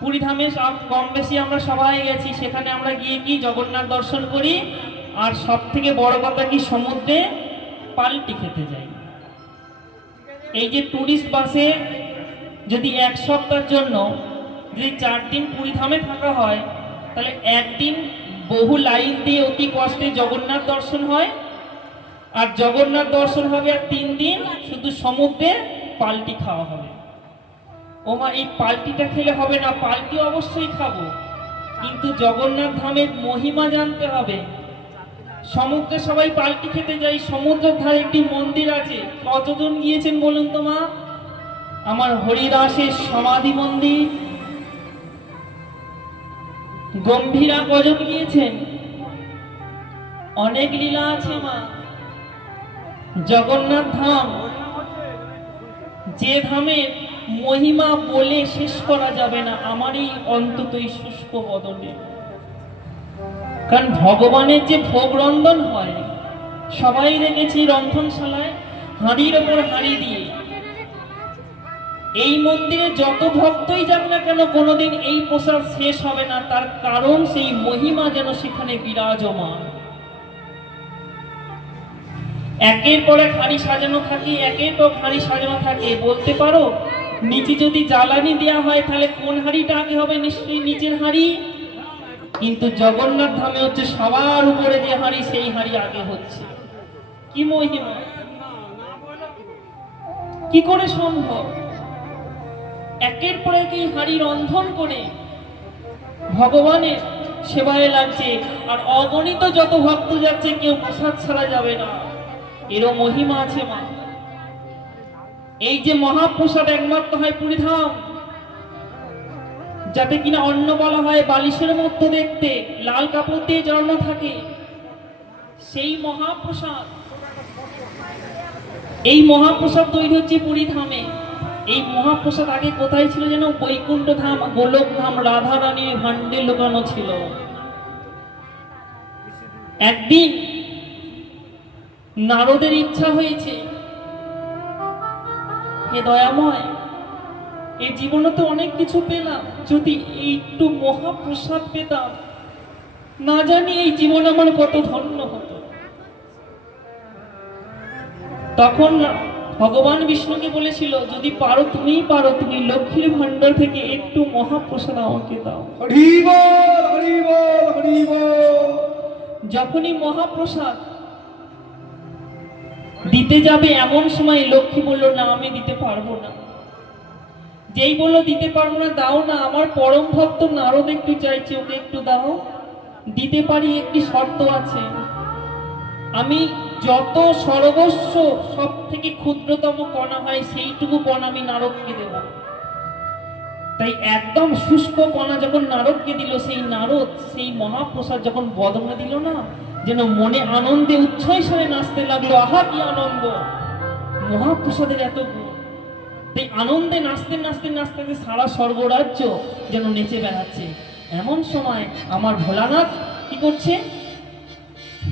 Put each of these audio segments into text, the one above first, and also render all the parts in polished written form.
পুরী ধামে সব কম বেশি আমরা সবাই গেছি, সেখানে আমরা গিয়ে কি জগন্নাথ দর্শন করি, আর সব থেকে বড় কথা কি সমুদ্রে পাল্টি খেতে যাই। এই যে টুরিস্ট বাসে যদি এক সপ্তাহের জন্য যদি 4 দিন পুরী ধামে থাকা হয়, তাহলে একদিন বহু লাইন দিয়ে অতি কষ্টে জগন্নাথ দর্শন হয়, আর জগন্নাথ দর্শন হবে, আর 3 দিন শুধু সমুদ্রে পাল্টি খাওয়া হবে। ওমা, এই পাল্টিটা খেলে হবে না, পাল্টি অবশ্যই খাবো, কিন্তু জগন্নাথ ধামের মহিমা জানতে হবে। সমুদ্রে সবাই পাল্টি খেতে যাই, সমুদ্রের ধারে একটি মন্দির আছে। কতজন গিয়েছেন বলুন তো মা? আমার হরিদাসের সমাধি মন্দির। গম্ভীরা কজন গিয়েছেন? অনেক লীলা আছে মা। জগন্নাথ ধাম, যে ধামের মহিমা বলে শেষ করা যাবে না আমারই অন্তত এই শুষ্ক বদনে। কারণ ভগবানের যে ভোগ রন্ধন হয়, সবাই দেখেছি রন্ধনশালায় হাঁড়ির ওপর হাঁড়ি দিয়ে। এই মন্দিরে যত ভক্তই যাক না কেন, কোনোদিন এই প্রসাদ শেষ হবে না, তার কারণ সেই মহিমা যেন সেখানে বিরাজমান। একের পর এক হাঁড়ি সাজানো থাকে, একের পর হাঁড়ি সাজানো থাকে। বলতে পারো নিচে যদি জ্বালানি দেওয়া হয় তাহলে কোন হাঁড়িটা আগে হবে? নিশ্চয়ই নিচের হাঁড়ি। কিন্তু জগন্নাথ ধামে হচ্ছে সবার উপরে যে হাঁড়ি, সেই হাঁড়ি আগে হচ্ছে। কি মহিমা, কি করে সম্ভব? একের পর এক এই হাঁড়ি রন্ধন করে ভগবানের সেবায় লাগছে, আর অগণিত যত ভক্ত যাচ্ছে, কেউ প্রসাদ ছাড়া যাবে না। এরও মহিমা আছে মা। এই যে মহাপ্রসাদ একমাত্র হয় পুরী ধাম, যাতে কিনা অন্ন বলা হয় বালিশের মতো দেখতে, লাল কাপড় দিয়ে জড়ানো থাকে, সেই মহাপ্রসাদ। এই মহাপ্রসাদ তৈরি হচ্ছে পুরী ধামে। এই মহাপ্রসাদ আগে কোথায় ছিল যেন? বৈকুণ্ঠ ধাম, গোলক ধাম, রাধা রানীর ভান্ডে লুকানো ছিল। একদিন নারদের ইচ্ছা হয়েছে, হে দয়াময়, এই জীবনে তো অনেক কিছু পেলাম, যদি একটু মহাপ্রসাদ পেতাম, না জানি এই জীবন আমার কত ধন্য হতো। তখন ভগবান বিষ্ণুকে বলেছিল, যদি পারো, তুমিই পারো, তুমি লক্ষ্মীর ভান্ডার থেকে একটু মহাপ্রসাদ আমাকে দাও। হরি বল, হরি বল, হরি বল। যখনই মহাপ্রসাদ দিতে যাবে, এমন সময় লক্ষ্মী বলল, না আমি দিতে পারবো না। যেই বললো দিতে পারবো না, দাও না, আমার পরম ভক্ত নারদ একটু চাইছে, ওকে একটু দাও। দিতে পারি, একটি শর্ত আছে, আমি যত সর্বস্ব সব থেকে ক্ষুদ্রতম কণা হয়, সেইটুকু কণা আমি নারদকে দেব। তাই একদম শুষ্ক কণা যখন নারদকে দিল, সেই নারদ সেই মহাপ্রসাদ যখন বদনে দিল না, যেন মনে আনন্দে উচ্ছ্বাসে নাচতে লাগলো। আহা কি আনন্দ! মহাপ্রসাদের এত গুণ। তাই আনন্দে নাচতে নাচতে নাচতে সারা স্বর্গরাজ্য যেন নেচে বেড়াচ্ছে। এমন সময় আমার ভোলানাথ কি করছে?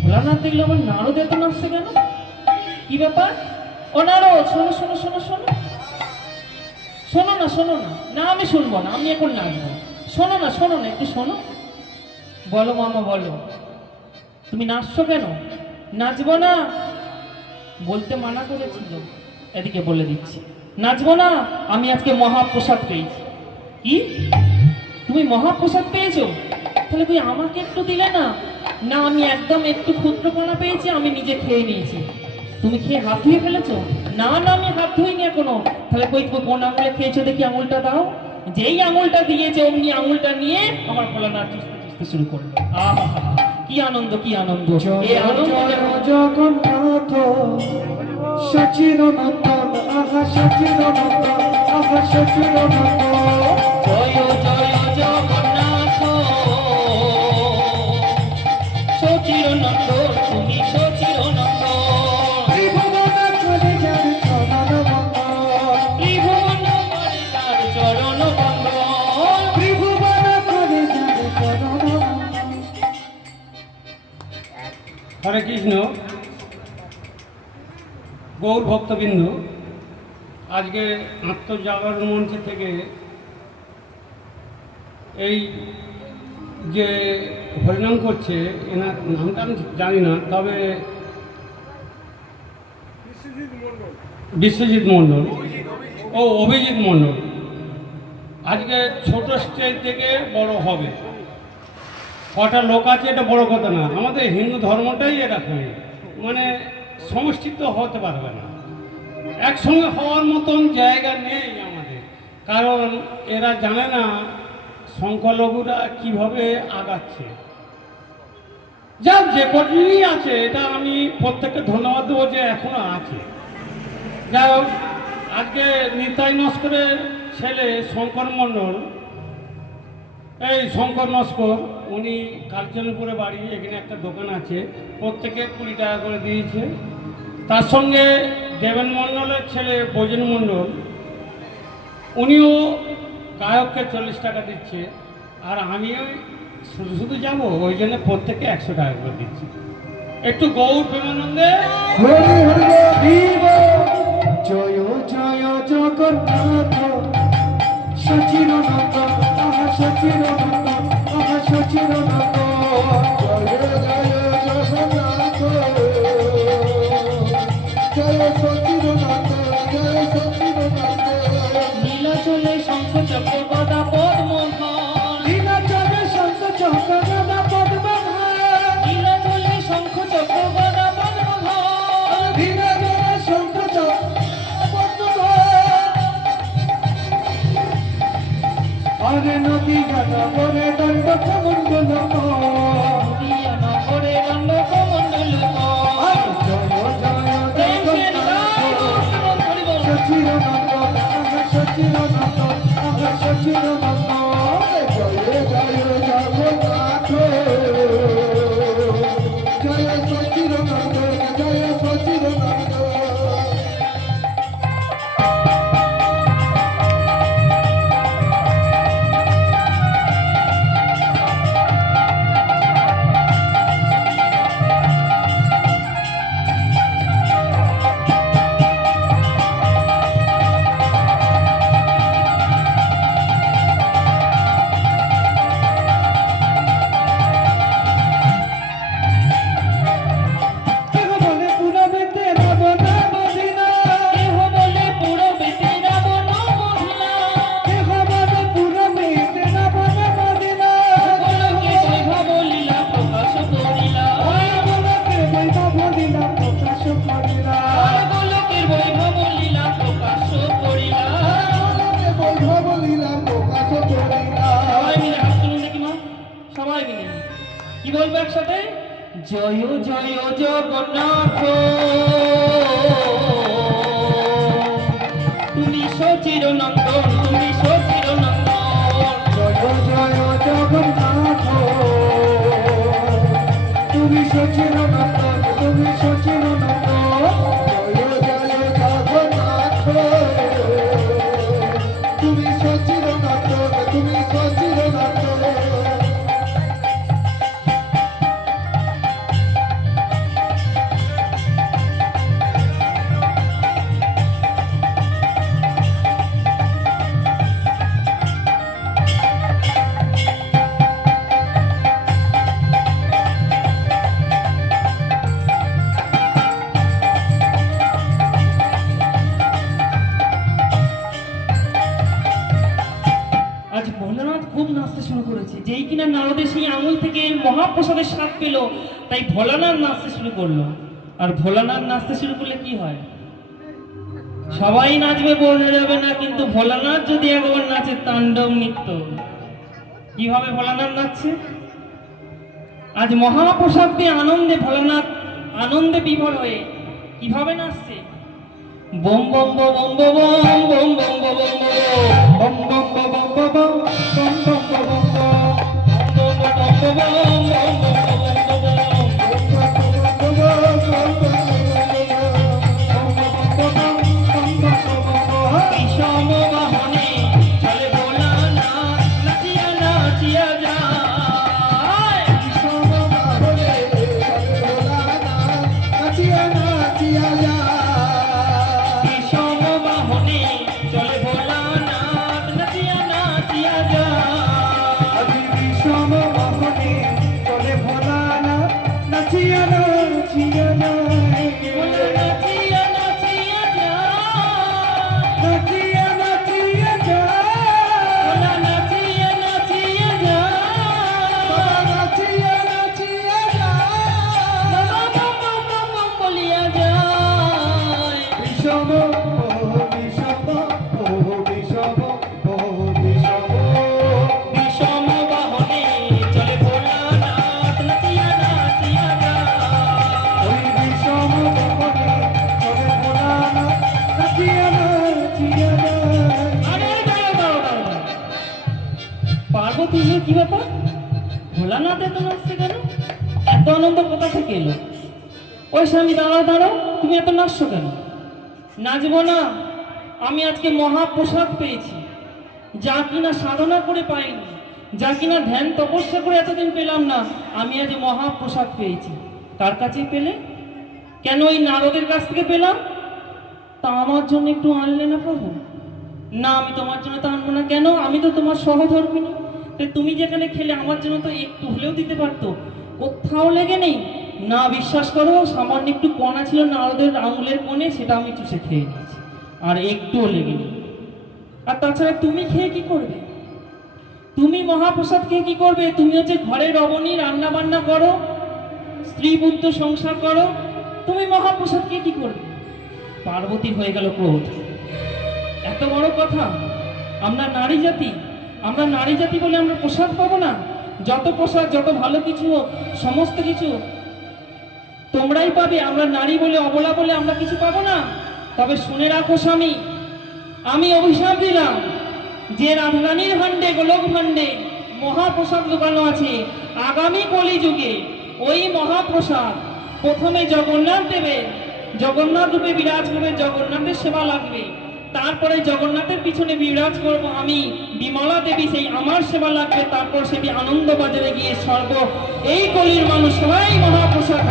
ভোলানাথ দেখলো আমার নারদ এত নাচছে কেন, কি ব্যাপার? ও নারদ, শোনো শোনো শোনো শোনো, শোনো না শোনো না। না আমি শুনবো না, আমি এখন নাচবো। শোনো না শোনো না, একটু শোনো। বলো মামা বলো, তুমি নাচছো কেন? নাচবো না বলতে মানা করেছিল, এদিকে বলে দিচ্ছি, নাচবো না, আমি আজকে মহাপ্রসাদ পেয়েছি। কি? তুমি মহাপ্রসাদ পেয়েছো? তাহলে তুই আমাকে একটু দিলে না? না, আমি একদম একটু ক্ষুদ্রকণা পেয়েছি, আমি নিজে খেয়ে নিয়েছি। তুমি খেয়ে হাত ধুয়ে ফেলেছো? না না, আমি হাত ধুইনি এখনো। তাহলে কই তুমি কোন আঙুলে খেয়েছো দেখি, আঙুলটা দাও। যেই আঙুলটা দিয়েছে অমনি আঙুলটা নিয়ে আমার ভোলানাথ চুষতে চুষতে শুরু করলো। আহা, কি আনন্দ, কি আনন্দ! এই আনন্দ জগন্নাথ সচির নন্দন, আহা সচির নন্দন, আহা সচির নন্দন। জয় জয় জগন্নাথ সচির নন্দন, তুমি সচির নন্দন। ত্রিভুবন করে যার চরণ বন্দন, ত্রিভুবন করে তার চরণ বন্দন, ত্রিভুবন করে যার চরণ বন্দন। হরে কৃষ্ণ। গৌর ভক্তবৃন্দ, আজকে আত্মজাগরণ মঞ্চ থেকে এই যে হরিনাম করছে, এনার নামটা আমি জানি না, তবে বিশ্বজিৎ মণ্ডল ও অভিজিৎ মণ্ডল আজকে ছোট স্টেজ থেকে বড় হবে। কটা লোক আছে এটা বড় কথা না, আমাদের হিন্দু ধর্মটাই এরকমই, মানে সমষ্টিত হতে পারবে না, একসঙ্গে হওয়ার মতন জায়গা নেই আমাদের। কারণ এরা জানে না সংখ্যালঘুরা কিভাবে আগাচ্ছে। যাক, যে কঠিনই আছে, এটা আমি প্রত্যেককে ধন্যবাদ দেবো যে এখনো আছে। যাই হোক, আজকে নিতাই নস্করের ছেলে শঙ্কর মণ্ডল, এই শঙ্কর নস্কর, উনি কালচনপুরে বাড়ি, এখানে একটা দোকান আছে, প্রত্যেকে 20 টাকা করে দিয়েছে। তার সঙ্গে দেবেন মণ্ডলের ছেলে বৈজন মণ্ডল, উনিও গায়ককে 40 টাকা দিচ্ছে, আর আমিও শুধু শুধু যাবো, ওই জন্য প্রত্যেকে 100 টাকা করে দিচ্ছি। একটু গৌর প্রেমানন্দে হরি হরি দিব জয় জয় জগন্নাথ সচির নন্দ আহা সচির নন্দ আহা সচির নন্দ জয় জয় জগন্নাথ জয় সচির নন্দ জয় সচির নন্দ নীলাচলে শঙ্খ চক্র গদা পদ্মধর, নীলাচলে শঙ্খ চক্র গদা পদ্মধর, নীলাচলে শঙ্খ চক্র গদা পদ্মধর, নীলাচলে শঙ্খ চক্র পদ্মধর। আরে নদী গানা বলে দণ্ড কমণ্ডল দিয়া নগরে দণ্ড কমণ্ডল কর। জয় জয় প্রেমের গান জগন্নাথ হরি বল। সচির নন্দ আহা সচির নন্দ আহা সচির নন্দ জয় জয় জগন্নাথ জয় সচির নন্দ জয় সচির নন্দ। কেহ বলে পুরবেতে নব নব দিনা, কেহ বলে পুরবেতে রাবণ মহিলা, কেহ বলে পুরবেতে নব নব দিনা, গোলকে বৈভব লীলা প্রকাশ করিলা, গোলকের বৈভব লীলা প্রকাশ করিলা, গোলকের বৈভব লীলা প্রকাশ করিলা। গোলকের বৈভব লীলা প্রকাশ করিলা। সবাই মিলে হাত তুলুন দেখি মা, সবাই মিলে কি বলবো একসাথে? জয় জয় জগন্নাথ তুমি সচির নন্দন, তুমি সচির নন্দন, জয় জয় জগন্নাথ তুমি সচির নন্দন তুমি সচির নন্দন জয় জয় জগন্নাথ তুমি সচির নন্দন তুমি সচির নন্দন। আজ ভোলানাথ খুব নাচতে শুরু করেছে, যেই কিনা নারদের সেই আঙুল থেকে মহাপ্রসাদের স্বাদ পেল, তাই ভোলানাথ নাচতে শুরু করলো। আর ভোলানাথ নাচতে শুরু করলে কি হয়? সবাই নাচবে বোঝা যাবে না, কিন্তু ভোলানাথ যদি একবার নাচে তাণ্ডব নৃত্য, কিভাবে ভোলানাথ নাচছে? আজ মহাপ্রসাদ দিয়ে আনন্দে ভোলানাথ আনন্দে বিভোর হয়ে কিভাবে নাচছে? বম বম বম বম বম বম বম বম বম বম বম বম বম বম বম বম বম বম বম বিষম বাহনে চলে ভোলানাথ, নাচিয়া নাচিয়া যায়। বিষম বাহনে চলে ভোলানাথ, নাচিয়া নাচিয়া যায়। পার্বতী যে কি ব্যাপার, ভোলানাথ এত নাচছে কেন? এত আনন্দ কোথা থেকে এলো? ওই স্বামী দাঁড়াও দাঁড়াও, তুমি এত নাচছো কেন? নাচবো না, আমি আজকে মহাপ্রসাদ পেয়েছি, যা কিনা সাধনা করে পাইনি, যা কিনা ধ্যান তপস্যা করে এতদিন পেলাম না, আমি আজ মহাপ্রসাদ পেয়েছি। কার কাছে পেলে? কেন ওই নারদের কাছ থেকে পেলাম। তা আমার জন্য একটু আনলে না প্রভু? না, আমি তোমার জন্য তো আনবো না। কেন? আমি তো তোমার সহধর্মিনী। তাই তুমি যেখানে খেলে আমার জন্য তো একটু হলেও দিতে পারতো। কোথাও লেগে নেই না, বিশ্বাস করো, সামান্য একটু কণা ছিল নারদের আঙুলের কোণে, সেটা আমি চুষে খেয়ে নিয়েছি, আর একটুও লেগে নেই। আর তাছাড়া তুমি খেয়ে কি করবে? তুমি মহাপ্রসাদ খেয়ে কি করবে? তুমি হচ্ছে ঘরে রমণী, রান্না বান্না করো, স্ত্রী পুত্র সংসার করো, তুমি মহাপ্রসাদ খেয়ে কি করবে? পার্বতী হয়ে গেল ক্রোধ। এত বড় কথা! আমরা নারী জাতি, আমরা নারী জাতি বলে আমরা প্রসাদ পাবো না? যত প্রসাদ, যত ভালো কিছু, সমস্ত কিছু তোমরাই পাবে, আমরা নারী বলে, অবলা বলে আমরা কিছু পাবো না? তবে শুনে রাখো স্বামী, আমি অভিশাপ দিলাম যে রাধারানীর ভাণ্ডে, গোলক ভাণ্ডে মহাপ্রসাদ লুকানো আছে। আগামী কলিযুগে ওই মহাপ্রসাদ প্রথমে জগন্নাথ দেবের, জগন্নাথ রূপে বিরাজ করবে, জগন্নাথের সেবা লাগবে। তারপরে জগন্নাথের পিছনে বিরাজ করব আমি, বিমলা দেবী, সেই আমার সেবা লাগবে। তারপর সেটি আনন্দ বাজারে গিয়ে এই কলির মানুষ সবাই মহাপ্রসাদ।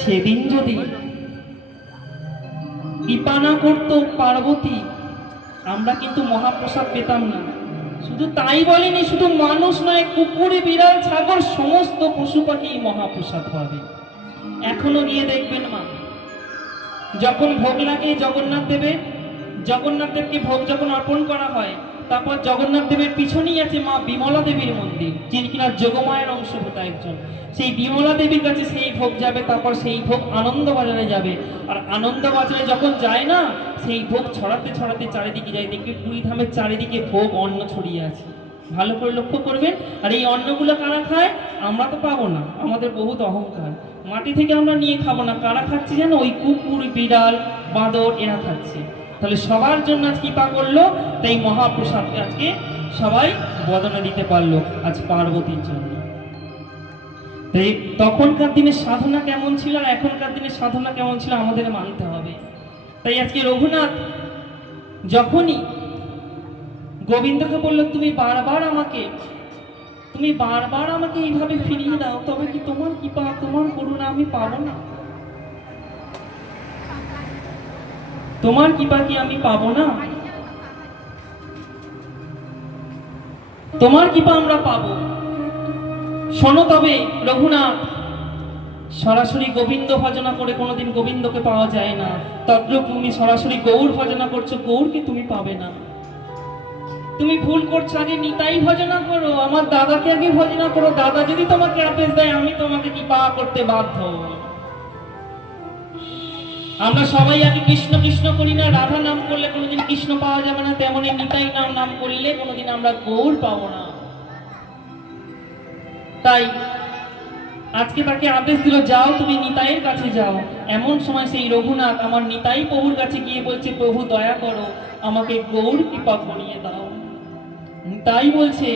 সেদিন যদি কৃপা না করতো পার্বতী, আমরা কিন্তু মহাপ্রসাদ পেতাম না। শুধু তাই বলেনি, শুধু মানুষ নয়, কুকুরে, বিড়াল, ছাগল, সমস্ত পশু পাখি মহাপ্রসাদ পাবে। এখনো গিয়ে দেখবেন মা, যখন ভোগ লাগে জগন্নাথ দেবের, জগন্নাথ দেবকে ভোগ যখন অর্পণ করা হয়, তারপর জগন্নাথ দেবের পিছনেই আছে মা বিমলা দেবীর মন্দির, যিনি কিনা যোগমায়ের অংশভূতা একজন। সেই বিমলা দেবীর কাছে সেই ভোগ যাবে, তারপর সেই ভোগ আনন্দবাজারে যাবে। আর আনন্দবাজারে যখন যায় না, সেই ভোগ ছড়াতে ছড়াতে চারিদিকে যায়, দেখবে পুরী ধামের চারিদিকে ভোগ অন্ন ছড়িয়ে আছে। ভালো করে লক্ষ্য করবেন। আর এই অন্নগুলো কারা খায়? আমরা তো পাবো না, আমাদের বহুত অহংকার, মাটি থেকে আমরা নিয়ে খাবো না। কারা খাচ্ছে যেন? ওই কুকুর, বিড়াল, বাঁদর, এরা খাচ্ছে। তাহলে সবার জন্য আজ কৃপা করলো, তাই মহাপ্রসাদকে আজকে সবাই বদনা দিতে পারলো আজ পার্বতীর জন্য। তাই তখনকার দিনে সাধনা কেমন ছিল আর এখনকার দিনে সাধনা কেমন ছিল আমাদের মানতে হবে। তাই আজকে রঘুনাথ যখনই গোবিন্দকে বলল, তুমি বারবার আমাকে এইভাবে ফিরিয়ে দাও, তবে কি তোমার কৃপা, তোমার করুণা আমি পাবো না? তোমার কৃপা কি আমি পাবো না? তোমার কৃপা আমরা পাবো। শোনো তবে রঘুনাথ, সরাসরি গোবিন্দ ভজনা করে কোনোদিন গোবিন্দকে পাওয়া যায় না। তদ্রূপ তুমি সরাসরি গৌর ভজনা করছো, গৌরকে তুমি পাবে না। তুমি ভুল করছো, আগে নিতাই ভজনা করো, আমার দাদাকে আগে ভজনা করো। দাদা যদি তোমাকে আদেশ দেয়, আমি তোমাকে কৃপা করতে বাধ্য। আমরা সবাই আগে কৃষ্ণ কৃষ্ণ করি না, রাধা নাম করলে কোনোদিন কৃষ্ণ পাওয়া যাবে না, তেমনি নিতাই নাম করলে কোনোদিন আমরা গৌর পাবো না। তাই আজকে তাকে আদেশ দিল, যাও তুমি নিতাইয়ের কাছে যাও। এমন সময় সেই রঘুনাথ আমার নিতাই প্রভুর কাছে গিয়ে বলছে, প্রভু দয়া করো, আমাকে গৌর কৃপা করিয়ে দাও। তাই বলছে,